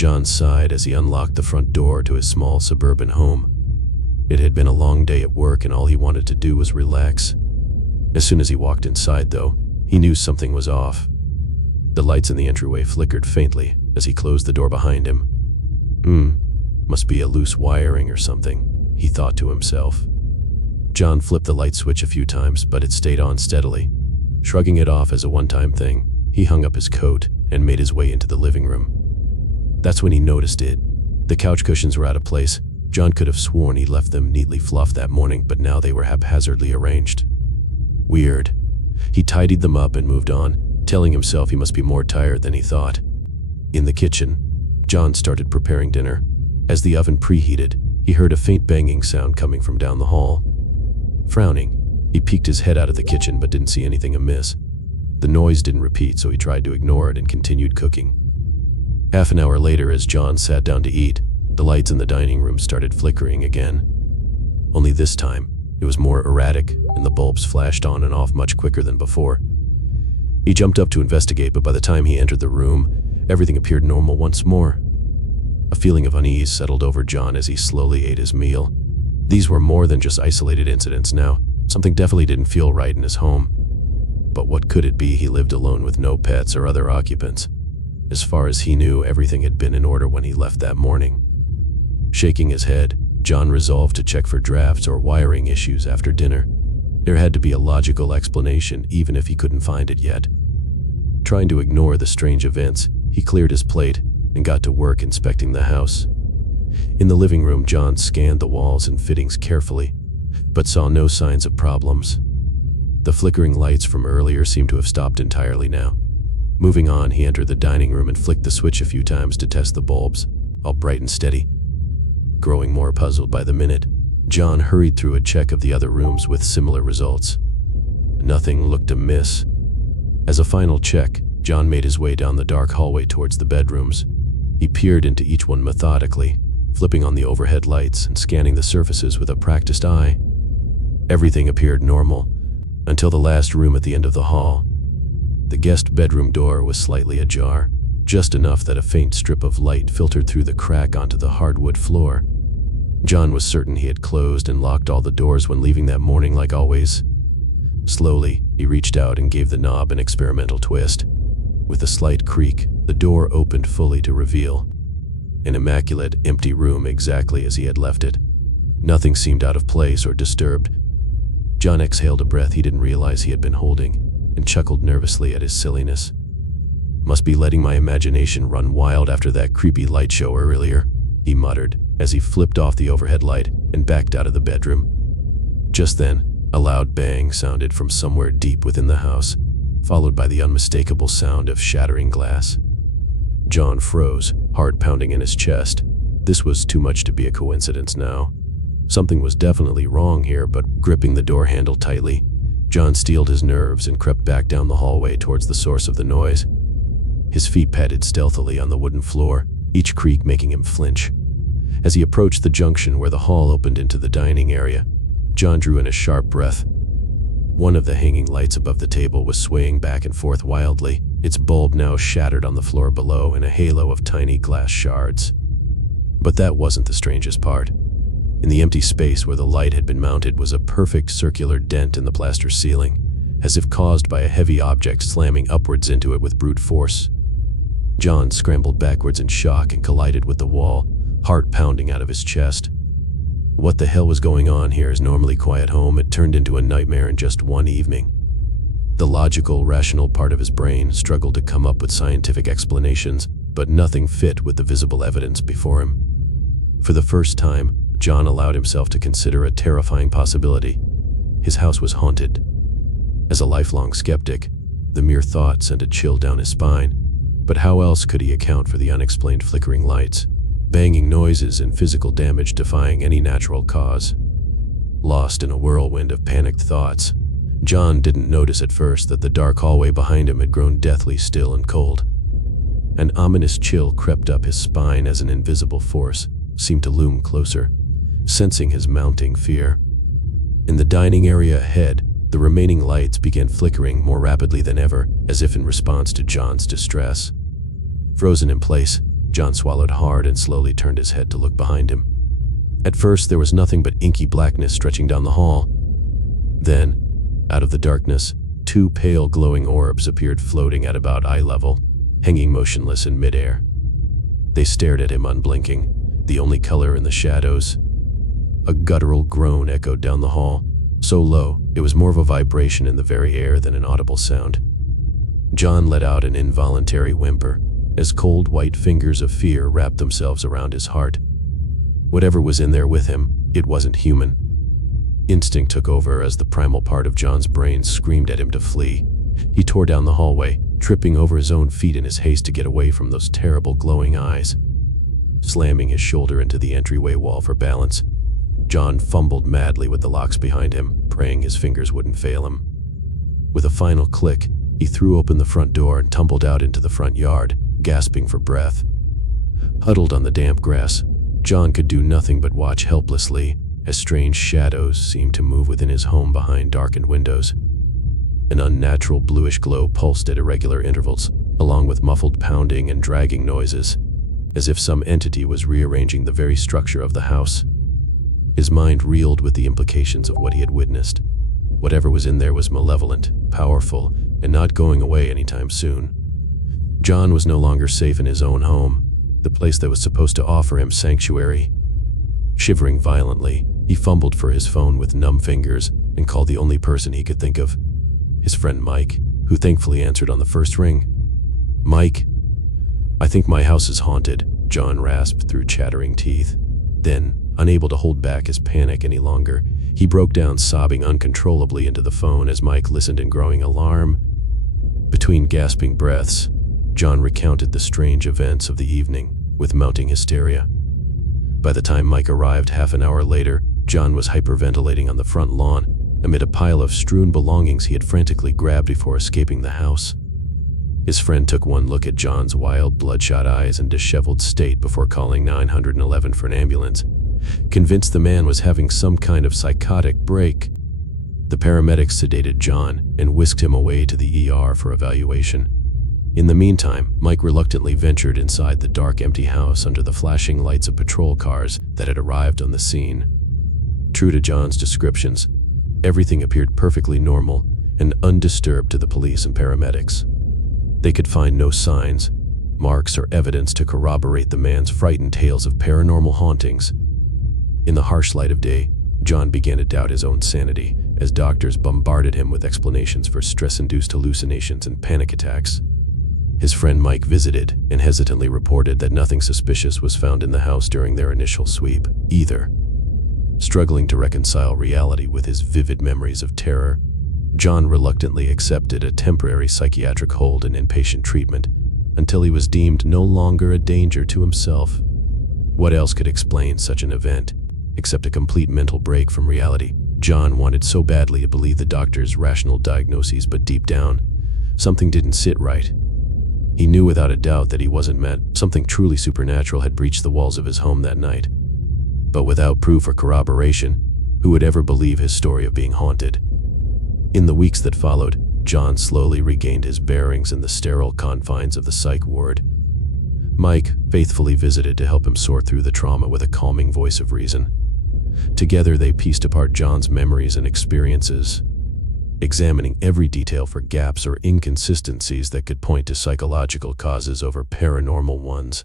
John sighed as he unlocked the front door to his small suburban home. It had been a long day at work and all he wanted to do was relax. As soon as he walked inside, though, he knew something was off. The lights in the entryway flickered faintly as he closed the door behind him. Must be a loose wiring or something, he thought to himself. John flipped the light switch a few times, but it stayed on steadily. Shrugging it off as a one-time thing, he hung up his coat and made his way into the living room. That's when he noticed it. The couch cushions were out of place. John could have sworn he left them neatly fluffed that morning, but now they were haphazardly arranged. Weird. He tidied them up and moved on, telling himself he must be more tired than he thought. In the kitchen, John started preparing dinner. As the oven preheated, he heard a faint banging sound coming from down the hall. Frowning, he peeked his head out of the kitchen but didn't see anything amiss. The noise didn't repeat, so he tried to ignore it and continued cooking. Half an hour later, as John sat down to eat, the lights in the dining room started flickering again. Only this time, it was more erratic, and the bulbs flashed on and off much quicker than before. He jumped up to investigate, but by the time he entered the room, everything appeared normal once more. A feeling of unease settled over John as he slowly ate his meal. These were more than just isolated incidents now. Something definitely didn't feel right in his home. But what could it be? He lived alone with no pets or other occupants. As far as he knew, everything had been in order when he left that morning. Shaking his head, John resolved to check for drafts or wiring issues after dinner. There had to be a logical explanation, even if he couldn't find it yet. Trying to ignore the strange events, he cleared his plate and got to work inspecting the house. In the living room, John scanned the walls and fittings carefully, but saw no signs of problems. The flickering lights from earlier seemed to have stopped entirely now. Moving on, he entered the dining room and flicked the switch a few times to test the bulbs, all bright and steady. Growing more puzzled by the minute, John hurried through a check of the other rooms with similar results. Nothing looked amiss. As a final check, John made his way down the dark hallway towards the bedrooms. He peered into each one methodically, flipping on the overhead lights and scanning the surfaces with a practiced eye. Everything appeared normal, until the last room at the end of the hall. The guest bedroom door was slightly ajar, just enough that a faint strip of light filtered through the crack onto the hardwood floor. John was certain he had closed and locked all the doors when leaving that morning, like always. Slowly, he reached out and gave the knob an experimental twist. With a slight creak, the door opened fully to reveal an immaculate, empty room exactly as he had left it. Nothing seemed out of place or disturbed. John exhaled a breath he didn't realize he had been holding, and chuckled nervously at his silliness. Must be letting my imagination run wild after that creepy light show earlier, he muttered as he flipped off the overhead light and backed out of the bedroom. Just then, a loud bang sounded from somewhere deep within the house, followed by the unmistakable sound of shattering glass. John froze, heart pounding in his chest. This was too much to be a coincidence now. Something was definitely wrong here, but gripping the door handle tightly, John steeled his nerves and crept back down the hallway towards the source of the noise. His feet padded stealthily on the wooden floor, each creak making him flinch. As he approached the junction where the hall opened into the dining area, John drew in a sharp breath. One of the hanging lights above the table was swaying back and forth wildly, its bulb now shattered on the floor below in a halo of tiny glass shards. But that wasn't the strangest part. In the empty space where the light had been mounted was a perfect circular dent in the plaster ceiling, as if caused by a heavy object slamming upwards into it with brute force. John scrambled backwards in shock and collided with the wall, heart pounding out of his chest. What the hell was going on here? His normally quiet home had turned into a nightmare in just one evening. The logical, rational part of his brain struggled to come up with scientific explanations, but nothing fit with the visible evidence before him. For the first time, John allowed himself to consider a terrifying possibility. His house was haunted. As a lifelong skeptic, the mere thought sent a chill down his spine. But how else could he account for the unexplained flickering lights, banging noises, and physical damage defying any natural cause? Lost in a whirlwind of panicked thoughts, John didn't notice at first that the dark hallway behind him had grown deathly still and cold. An ominous chill crept up his spine as an invisible force seemed to loom closer, sensing his mounting fear. In the dining area ahead, the remaining lights began flickering more rapidly than ever, as if in response to John's distress. Frozen in place, John swallowed hard and slowly turned his head to look behind him. At first, there was nothing but inky blackness stretching down the hall. Then, out of the darkness, two pale glowing orbs appeared floating at about eye level, hanging motionless in midair. They stared at him unblinking, the only color in the shadows. A guttural groan echoed down the hall, so low it was more of a vibration in the very air than an audible sound. John let out an involuntary whimper, as cold white fingers of fear wrapped themselves around his heart. Whatever was in there with him, it wasn't human. Instinct took over as the primal part of John's brain screamed at him to flee. He tore down the hallway, tripping over his own feet in his haste to get away from those terrible glowing eyes. Slamming his shoulder into the entryway wall for balance, John fumbled madly with the locks behind him, praying his fingers wouldn't fail him. With a final click, he threw open the front door and tumbled out into the front yard, gasping for breath. Huddled on the damp grass, John could do nothing but watch helplessly as strange shadows seemed to move within his home behind darkened windows. An unnatural bluish glow pulsed at irregular intervals, along with muffled pounding and dragging noises, as if some entity was rearranging the very structure of the house. His mind reeled with the implications of what he had witnessed. Whatever was in there was malevolent, powerful, and not going away anytime soon. John was no longer safe in his own home, the place that was supposed to offer him sanctuary. Shivering violently, he fumbled for his phone with numb fingers and called the only person he could think of, his friend Mike, who thankfully answered on the first ring. "Mike, I think my house is haunted," John rasped through chattering teeth. Then, unable to hold back his panic any longer, he broke down sobbing uncontrollably into the phone as Mike listened in growing alarm. Between gasping breaths, John recounted the strange events of the evening with mounting hysteria. By the time Mike arrived half an hour later, John was hyperventilating on the front lawn amid a pile of strewn belongings he had frantically grabbed before escaping the house. His friend took one look at John's wild, bloodshot eyes and disheveled state before calling 911 for an ambulance, convinced the man was having some kind of psychotic break. The paramedics sedated John and whisked him away to the ER for evaluation. In the meantime, Mike reluctantly ventured inside the dark, empty house under the flashing lights of patrol cars that had arrived on the scene. True to John's descriptions, everything appeared perfectly normal and undisturbed to the police and paramedics. They could find no signs, marks, or evidence to corroborate the man's frightened tales of paranormal hauntings. In the harsh light of day, John began to doubt his own sanity as doctors bombarded him with explanations for stress-induced hallucinations and panic attacks. His friend Mike visited and hesitantly reported that nothing suspicious was found in the house during their initial sweep, either. Struggling to reconcile reality with his vivid memories of terror, John reluctantly accepted a temporary psychiatric hold and inpatient treatment until he was deemed no longer a danger to himself. What else could explain such an event, except a complete mental break from reality? John wanted so badly to believe the doctor's rational diagnoses, but deep down, something didn't sit right. He knew without a doubt that he wasn't met. Something truly supernatural had breached the walls of his home that night. But without proof or corroboration, who would ever believe his story of being haunted? In the weeks that followed, John slowly regained his bearings in the sterile confines of the psych ward. Mike faithfully visited to help him sort through the trauma with a calming voice of reason. Together they pieced apart John's memories and experiences, examining every detail for gaps or inconsistencies that could point to psychological causes over paranormal ones.